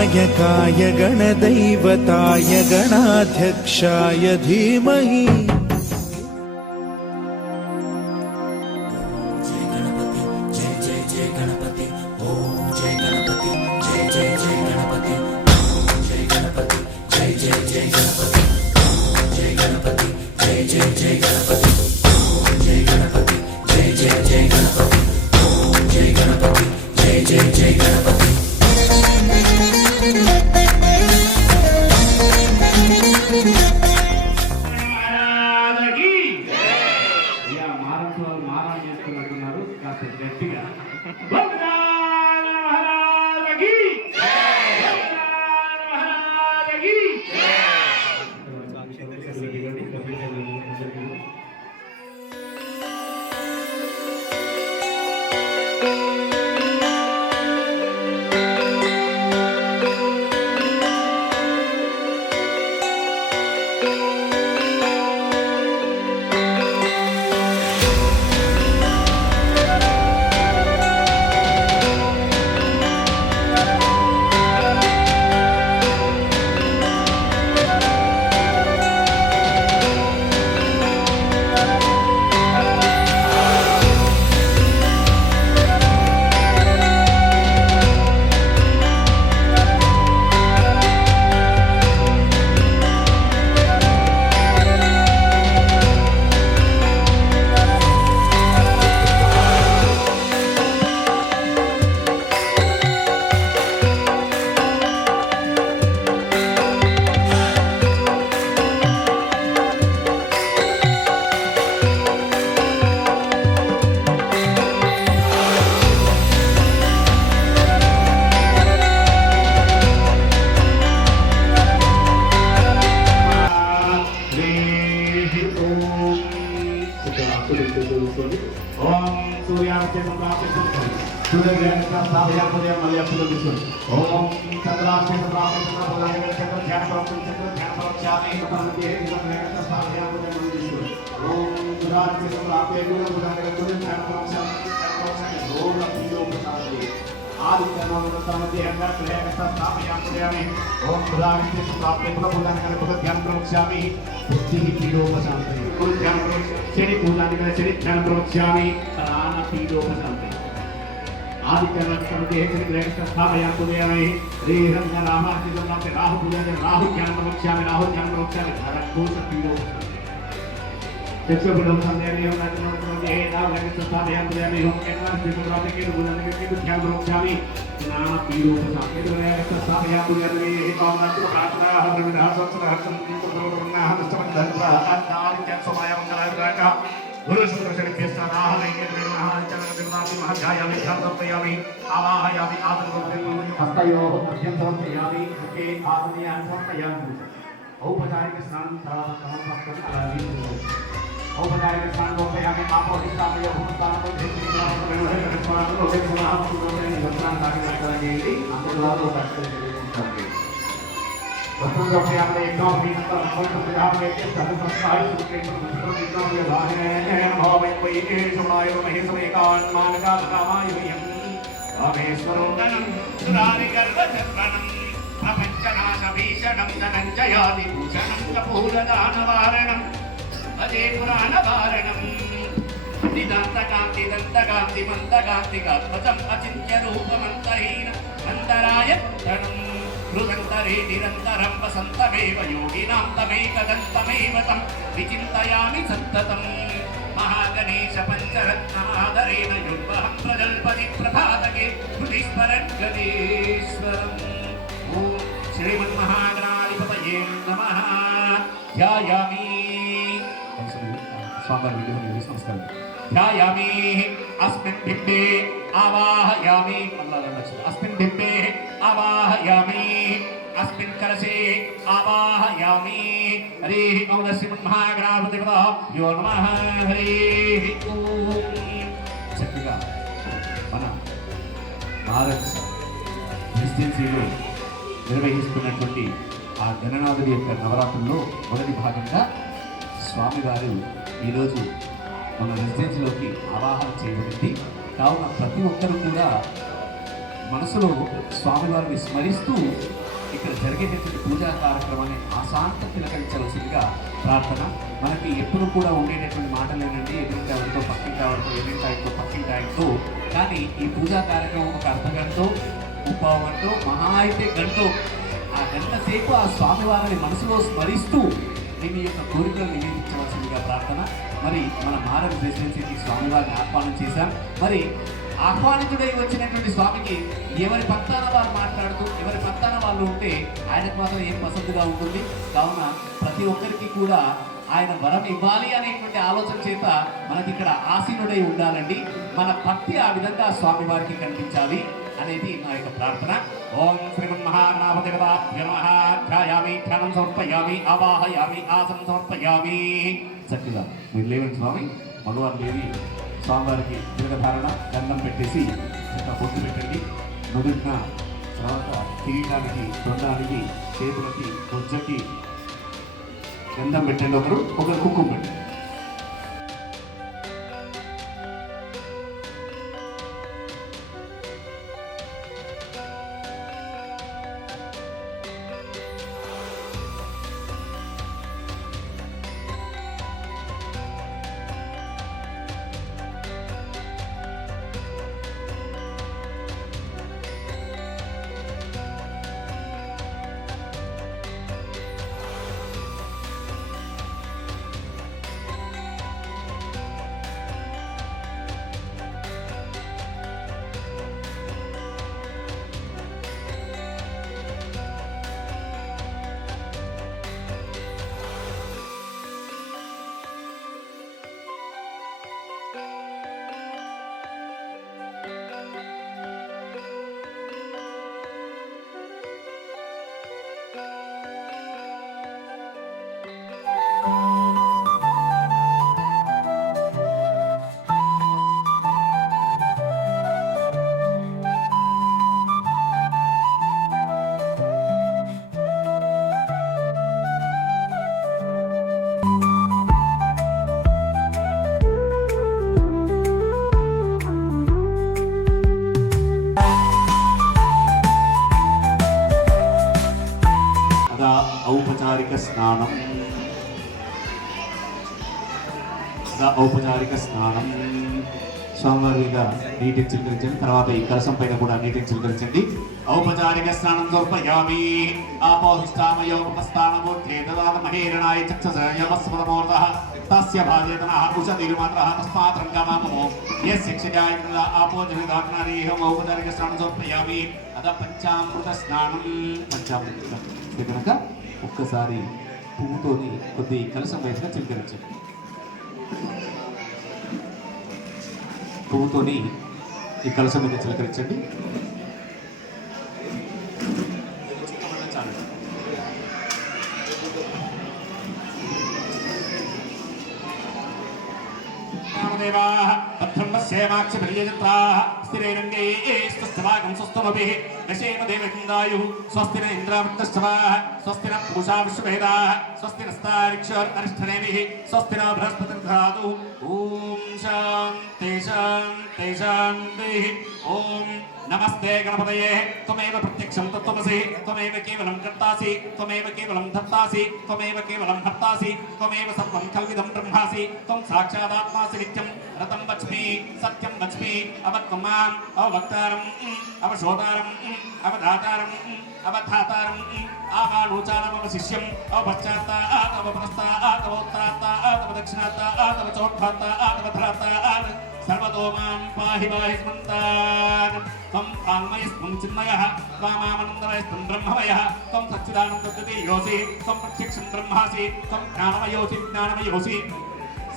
गणनायकाय गणदैवताय गणाध्यक्षाय धीमहि औपचारिक स्नान औपचारिक स्नान लोकयामि आपो हिसाबय भूमस्थानम देहि అందులో కట్టేది वस्तुलोकयामि एकदम भीतर कोट प्रजापति के सर्वसंस्कारी सुखे सुखितो के बाहे भवे कोई समाय महेश्वरे कान मानका कामाय यम अमेश्वरो ननं सुरारि गर्भचक्रणं प्रपंचनाश भीषणं धनञ्जयादि भूषणं कपूलदानवारणं अजे पुराणवारणं दन्तकान्ति मन्दकान्तिकात्मजम् अचिन्त्य रूपमन्तहीन अन्तराय धनं हृदन्तरे निरन्तरं वसन्तमेव योगिनां तमेकदन्तमेव तं विचिन्तयामि सन्ततं महागणेश पञ्चरत्नमादरेण युग्महं प्रजल्पति प्रभातके हृदिस्मरन् गणेश्वरम् ॐ श्रीमन्महागणाधिपतये नमः ध्यायामि ध्यायामि अस्मिन् बिम्बे आवाहयामि अस्मिन् बिम्बे आवाहयामि अस्मिन् कलशे आवाहयामि हरिः ॐ श्रीमन्महागणाधिपतये नमः हरिः ॐ చక్కగా మన భారత్ రెసిడెన్సీలో నిర్వహిస్తున్నటువంటి ఆ గణనాథుడి యొక్క నవరాత్రుల్లో మొదటి భాగంగా స్వామివారు ఈరోజు మన రెసిడెన్సీలోకి ఆవాహన చేయబడింది. కావున ప్రతి ఒక్కరు కూడా మనసులో స్వామివారిని స్మరిస్తూ ఇక్కడ జరిగేటటువంటి పూజా కార్యక్రమాన్ని ఆశాంత తిలకించవలసిందిగా ప్రార్థన. మనకి ఎప్పుడు కూడా ఉండేటటువంటి మాటలేనండి, ఎదురింటి ఆవిడతో పక్కింటి ఆవిడతో, ఎదురింటి ఆయనతో పక్కింటి ఆయనతో. కానీ ఈ పూజా కార్యక్రమం ఒక అర్ధ గంటో 30 గంటో మహా అయితే గంటో, ఆ గంట సేపు ఆ స్వామివారిని మనసులో స్మరిస్తూ మీ యొక్క కోరికలు నివేదించవలసిందిగా ప్రార్థన. మరి మన మారల్ రెసిడెన్సీకి స్వామివారిని ఆహ్వానం చేశాం. మరి ఆహ్వానితుడై వచ్చినటువంటి స్వామికి ఎవరి పత్తాన వారు మాట్లాడుతూ ఎవరి పత్తాన వాళ్ళు ఉంటే ఆయనకు మాత్రం ఏం పసందుగా ఉంటుంది. కావున ప్రతి ఒక్కరికి కూడా ఆయన వరం ఇవ్వాలి అనేటువంటి ఆలోచన చేత మనకి ఇక్కడ ఆసీనుడై ఉండాలండి. మన భక్తి ఆ విధంగా స్వామివారికి కనిపించాలి అనేది నా యొక్క ప్రార్థన. ఓం శ్రీమన్మహాగణాధిపతయే నమః. ధ్యాయామి, ధ్యానం సమర్పయామి, ఆవాహయామి, ఆసనం సమర్పయామి. చక్కగా మీరు లేవండి స్వామి, మగవారు లేవి స్వామివారికి తిరగధారణ గంధం పెట్టేసి చక్కగా బొట్టు పెట్టండి. నుదుటిన తర్వాత కిరీటానికి, తొండానికి, చేతులకి, బొజ్జకి గంధం పెట్టండి. ఒకరు కుంకుమ పెట్టండి. ఔపచారిక స్నానం. ఔపచారిక స్నానం. స్వామివారిగా నీటిని చిలకరించండి. తర్వాత ఈ కలశం పైన కూడా నీటిని చిలకరించండి. ఔపచారిక స్నానం సమర్పయామి. ఆపోహిష్టామయోపస్థానమూర్తే దదాత మహేరణాయ చక్షుషయమస్మరమూర్ధః తస్య భాజేతనః ఉషతిర్మాత్రః తస్మాత్ రంగమామో యస్య క్షయాయ ఆపోజనిదాత్నారీహం. ఔపచారిక స్నానం సమర్పయామి. అద పంచామృత స్నానం. పంచామృత కనుక ఒక్కసారి పువ్వుతోని కొద్ది కలశం వైపుగా చిలకరించండి. పువ్వుతోని ఈ కలశం మీద చిలకరించండి. స్వస్తి ఇంద్రావృతశ్చవాః స్వస్తి పూషా విశ్వవేదాః స్వస్తి నస్తారిక్షోర్అరిష్టనేమిః స్వస్తి న బృహస్పతిర్దధాతు. ఓం శాంతి శాంతి శాంతి. ఓం నమస్తే గణపతయే. త్వమేవ ప్రత్యక్షం తత్వమసి, త్వమేవ కేవలం కర్తాసి, త్వమేవ కేవలం ధర్తాసి, త్వమేవ కేవలం హర్తాసి, త్వమేవ సర్వం కల్విదం బ్రహ్మాసి, త్వం సాక్షాదాత్మాసి నిత్యం. రతం వచ్మి, సత్యం వచ్మి, అవత్వం మాం, అవవక్తారం, అవశోతారం, అవధాతారం, అవధాతారం, ఆమానూచానం, అవశిష్యం, అవపశ్చాత్తాత్, అవపురస్తాత్, అవోత్తాత్, అవదక్షిణాత్, అవచోద్ధాత్, అవధరాత్. सर्वतो मां पाहि पाहि स्मन्तान्. त्वं प्राङ्मयस्त्वं चिन्मयः, त्वामानन्दमयस्त्वं ब्रह्ममयः, त्वं सच्चिदानन्दद्वितीयोऽसि, त्वं प्रत्यक्षं ब्रह्मासि, त्वं ज्ञानमयोऽसि ज्ञानमयोऽसि.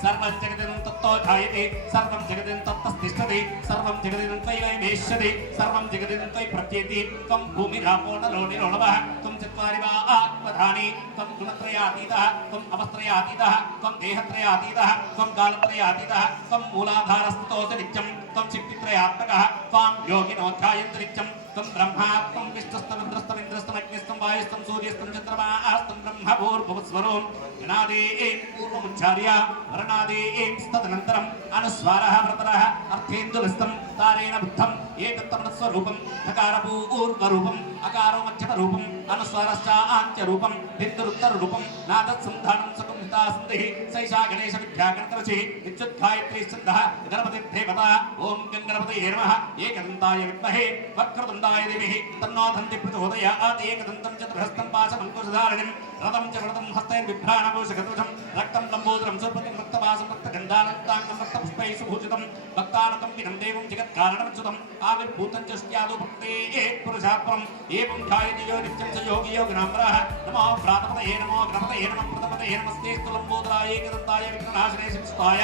सर्वं जगदिदं तत्तो जायते, सर्वं जगदिदं तत्तस्तिष्ठति, सर्वं जगदिदं त्वयैवेष्यति, सर्वं जगदिदं त्वयि प्रत्येति. त्वं भूमिरापो नलो निरोणवः, त्वं चत्वारि वा आत्मधानि, त्वं गुणत्रयातीतः, त्वं अवस्थत्रयातीतः, त्वं देहत्रयातीतः, त्वं कालत्रयातीतः, त्वं मूलाधारस्थितोऽसि नित्यं, त्वं शक्तित्रयात्मकः, त्वां योगिनो ध्यायन्ति नित्यं. त्वं ब्रह्मा, त्वं विष्णुस्तमिन्द्रस्तमग्निस्तं वायुस्तं सूर्यस्तं चन्द्रमास्तं ब्रह्म भूर्भुवस्वरो. गणादीन् पूर्वमुच्चार्य वर्णादीन् तदनन्तरम् अनुस्वारः व्रतरः अर्थेन्दुलस्तं तारेण बुद्धं ఏకత్తమనస్వరూపం ధకారపూర్వరూపం అకారో మధ్యమరూపం అనుస్వరశ్చాంత్యరూపం బిందురుత్తరరూపం నాదసంధానం సుఖంహితాసంధి సైషా గణేశ విద్యాగణకరచి విద్యుద్గాయత్రీ ఛందః గణపతి దేవత ఓం గణపతయే నమః ఏకదంతాయ విద్మహే వక్రతుండాయ ధీమహి తన్నో దంతి ప్రచోదయాత్ ఏకదంతం చతుర్హస్తం పాశమంకుశధారిణిం రథం చ వరదం హస్తైర్విభ్రాణమోషగధ్వజం రక్తం లంబోదరం సుర్పతిం రక్తవాసం రక్తగంధానంతాంగం రక్తపుష్పై సుభూషితం భక్తానకం వినం దేవం జగత్కారణమచ్యుతం ఆవిర్భూతం చ శ్యాదో భక్తే పురుషాత్మం ఏవం ధ్యాయతియో నిత్యం చ యోగి యోగినామ్రః నమో ప్రాతపతయే నమో గణపతయే నమః ప్రతపతయే నమస్తే స్థులంబోదరాయ ఏకదంతాయ విఘ్ననాశనే శివస్తాయ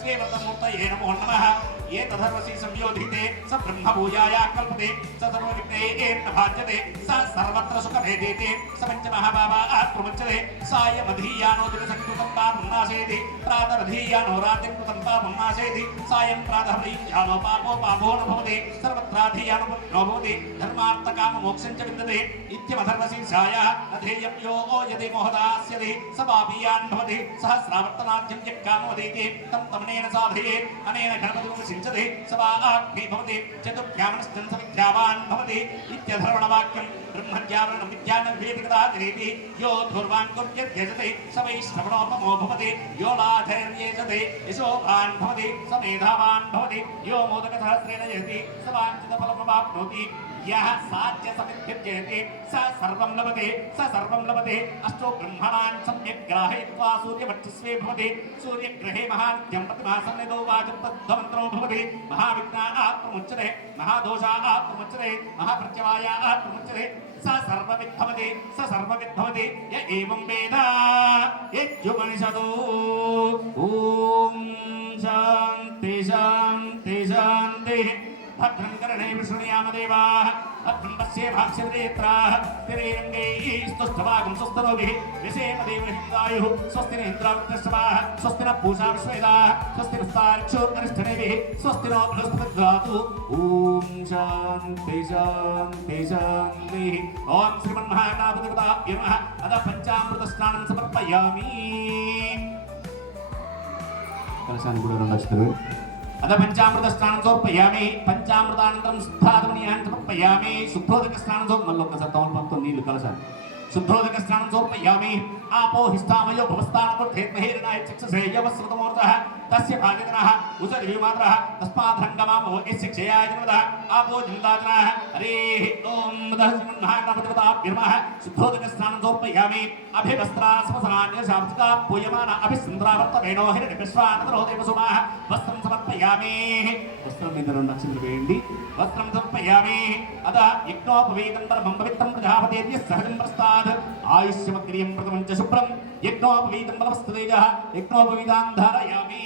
శ్రీవర్ధమూర్తయే నమో నమః ये तथर्वसी संयोधिते स ब्रह्मभूयाय कल्पते स सर्वविघ्नैर्न भाज्यते स सर्वत्र सुखमेदेते स पञ्चमहाभावात् प्रमुच्यते सायमधीयानो दिवसङ्कृतं पापं नाशयति प्रातरधीयानो रात्रिं कृतं पापं नाशयति सायं प्रातःधीयानो पापो न भवति सर्वत्राधीयानो न भवति धर्मार्थकाममोक्षं च विन्दते इत्यमथर्वशीर्षायाः अधेयं यो यदि मोहदास्यति स पापीयान् भवति सहस्रावर्तनाद्यं यः कामवदेति तं तमनेन साधयेत् अनेन गणपतिं सिञ्चते सवाग्नि भवति चतुर्भ्यामनश्चन सविद्यावान् भवति इत्यधर्वणवाक्यं ब्रह्मज्ञानं विद्यानं वेदिकदातिरेति यो धुर्वाङ्कुर्यत्यजते स वै श्रवणोपमो भवति यो लाधैर्येजते यशोभान् भवति स मेधावान् भवति यो मोदकसहस्रेण यजति स वाञ्छितफलमवाप्नोति यः साध्य समित्यर्जयति स सर्वं लभते अष्टो ब्रह्मणान् सम्यक् ग्राहयित्वा सूर्यवर्चस्वे भवति सूर्यग्रहे महान्त्यं प्रतिमासन्निधो वाचस्तद्धमन्त्रो भवति महाविघ्नात् प्रमुच्यते महादोषात् प्रमुच्यते महाप्रत्यवायात् प्रमुच्यते स सर्वविद् भवति य एवं वेद यज्जुपनिषदो ॐ शान्ति शान्ति शान्तिः भद्रं कर्णे विष्णुयामदेवाः भद्रं पश्ये भाक्ष्यवदेत्राः स्थिरैरङ्गैस्तुष्टवागं स्वस्तनोभिः विषेमदेवहिन्दायुः स्वस्ति न इन्द्रावृतश्रवाः स्वस्ति न पूषा विश्वेदाः स्वस्ति नस्तार्क्षोर्गनिष्ठनेभिः स्वस्ति नो बृहस्पतिर्दधातु ॐ शान्ति शान्ति शान्तिः ॐ श्रीमन्महागणाधिपतये नमः अतः पञ्चामृतस्नानं समर्पयामि कलशानि కూడా రెండొస్తారు अद पंचामृत स्नानं समर्पयामि पंचामृतानन्तरं शुद्धात्मनीयान् समर्पयामि शुद्धोदक स्नानं मल्लोकसारि तमलपत्तो नीళ్లు कलशानि शुद्धोदक स्नानं समर्पयामि आपो हिष्ठामयो भवस्तानमर्थेत्महेरणाय चक्षुषे यवस्रतमूर्तः तस्य भागजनः उषदिविमात्रः तस्माद्धङ्गमामो यस्य क्षयाय जनवदः आपो जन्दाजनः हरेः ॐ दशमन्महागणपतिपताभ्यो नमः शुद्धोदक स्नानं समर्पयामि अभिवस्त्रा स्मसनान्यशाब्दिका पूयमाना अभिसुन्द्रावर्तमेनो हिरण्यविश्वानतरो देवसुमाः वस्त्रं समर्पयामि वस्त्रं మీద రెండు అక్షంతలు వేయండి वस्त्रं समर्पयामि अद यज्ञोपवीतं परमं पवित्रं प्रजापतेर्य सहजं प्रस्ताद् आयुष्यमग्रियं प्रथमं च शुभ्रं यज्ञोपवीतं परमस्तदेजः यज्ञोपवीतां धारयामि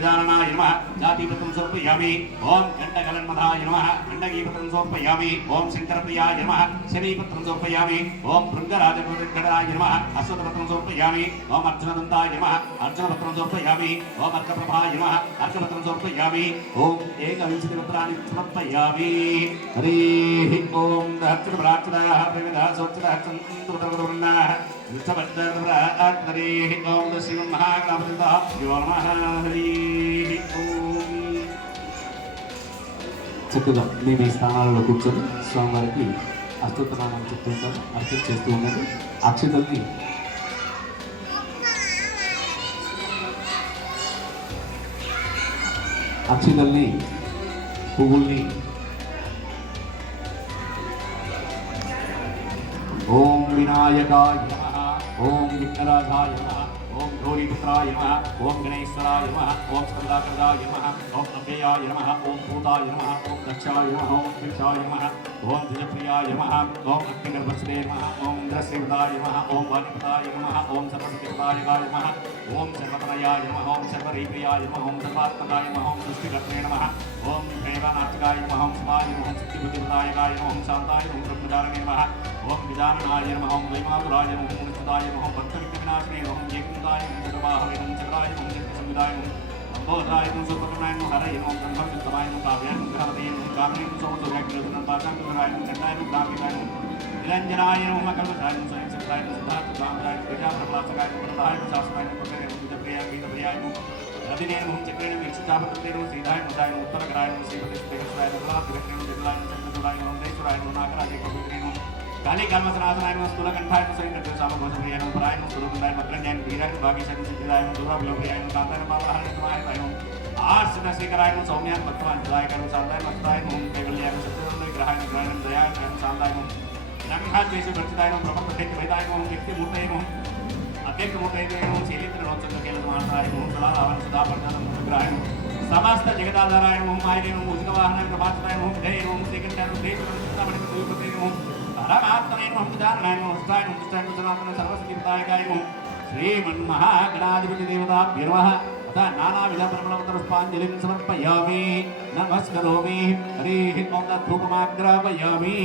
गजाननाय नमः जातिपत्रं समर्पयामि ओम गण्डकलन्मधाय नमः गण्डकीपत्रं समर्पयामि ओम शंकरप्रियाय नमः शमीपत्रं समर्पयामि ओम भृङ्गराजगडाय नमः अश्वत्थपत्रं समर्पयामि ओम अर्जुनदन्ताय नमः अर्जुनपत्रं समर्पयामि ओम अर्कप्रभाय नमः अर्कपत्रं समर्पयामि ओम एकविंशतिपत्राणि समर्पयामि हरिः ओम दक्षिणप्रार्थनाः प्रविधा सोच्चतः चन्द्रवृन्दाः वृक्षपत्रहरिः ओम शिवं महागणाधिपतिभ्यो नमः हरिः ओम చక్కగా మేము ఈ స్థానాలలో కూర్చొని స్వామివారికి అష్టోత్తరాలను చెప్తూ ఉంటాం, అర్చన చేస్తూ ఉన్నది. అక్షతల్ని పువ్వుల్ని ఓం వినాయకాయ నమః ఓం విఘ్నరాజాయ నమః ओम गौरीपुत्राय नमः ओम गणेश्वराय नमः ओम स्कंदाकृताय नमः ओम अव्ययाय नमः ओम भूताय नमः ओम दक्षाय नमः ओम कृषाय नमः ओम द्विजप्रियाय नमः ओम अग्निगर्भस्ते नमः ओम इंद्रश्रीवताय नमः ओम वाणिपताय नमः ओम सर्वशक्तिप्रदायकाय नमः ओम सर्वतनयाय नमः ओम सर्वरीप्रियाय नमः ओम सर्वात्मकाय नमः ओम सृष्टिकर्त्रे नमः ओम दैवानार्चकाय नमः ओम समाय नमः ओम सिद्धिबुद्धिप्रदायकाय नमः ओम शान्ताय ओम ब्रह्मचारिणे नमः ओम विजाननाय नमः ओम वैमातुराय नमः ओम मुनिसुताय नमः ओम भक्तविघ्नविनाशिने नमः ओम येकमुदाय नमः जगवाहवे नमः चक्राय नमः जगत्संविदाय नमः बोधाय नमः सुपकर्णाय नमः हरये नमः ब्रह्मविद्युतमाय नमः काव्याय नमः ग्रहवते नमः कामिने नमः सोमसूर्याग्निरुद्रं पाशाङ्कुराय नमः चण्डाय नमः दामिकाय नमः निरञ्जनाय नमः कल्पसाय नमः स्वयं सत्ताय नमः सिद्धार्थकामराय नमः प्रजाप्रलासकाय नमः प्रदाय नमः शास्त्राय नमः प्रकटे नमः विजप्रियाय गीतप्रियाय नमः रतिने नमः चक्रेण वीक्षितापत्रते नमः श्रीधाय नमः दाय नमः उत्तरकराय नमः श्रीपतिष्ठेश्वराय नमः विरक्रेण दिलाय नमः चन्द्रचूडाय नमः देश्वराय नमः नागराजय कवित्रे नमः काली कर्मसनाथनाय नमः स्थूलकण्ठाय नमः स्वयं सामघोषप्रियाय नमः पराय नमः स्वरूपदाय नमः ग्रन्थाय नमः वीराय नमः भागीशाय नमः सिद्धिदाय नमः दुर्वाभिलोप्रियाय नमः कान्ताय नमः पावहराय नमः आर्षदशेखराय नमः सौम्याय नमः भक्तवाञ्छदाय नमः शान्ताय नमः सदाय नमः कैवल्याय नमः सत्यवन्दय ग्रहाय नमः ग्रहाय नमः दयाय नमः शान्ताय नमः नमः वर्तिताय नमः प्रपत्तभेदाय नमः नित्यमूर्तये नमः अव्यक्तमूर्तये नमः शीलिन्द्रनोत्सङ्गकेलसमार्ताय नमः सदाधावन सदापर्णा नमः ग्रहाय नमः समस्त जगदाधाराय नमः मायने नमः उज्जवाहनाय प्रभासनाय नमः जय नमः श्रीकृष्णाय नमः देवचिन्तामणि दुर्गते नमः परमात्मने नमः जाननाय नमः हस्ताय नमः हस्ताय नमः सनातन सर्वसिद्धिप्रदायकाय नमः श्रीमन्महागणाधिपति देवताभ्यो नमः तथा नानाविध परमपुष्पाञ्जलिं समर्पयामि नमस्करोमि हरिः ओं तद्धूपमाग्रापयामि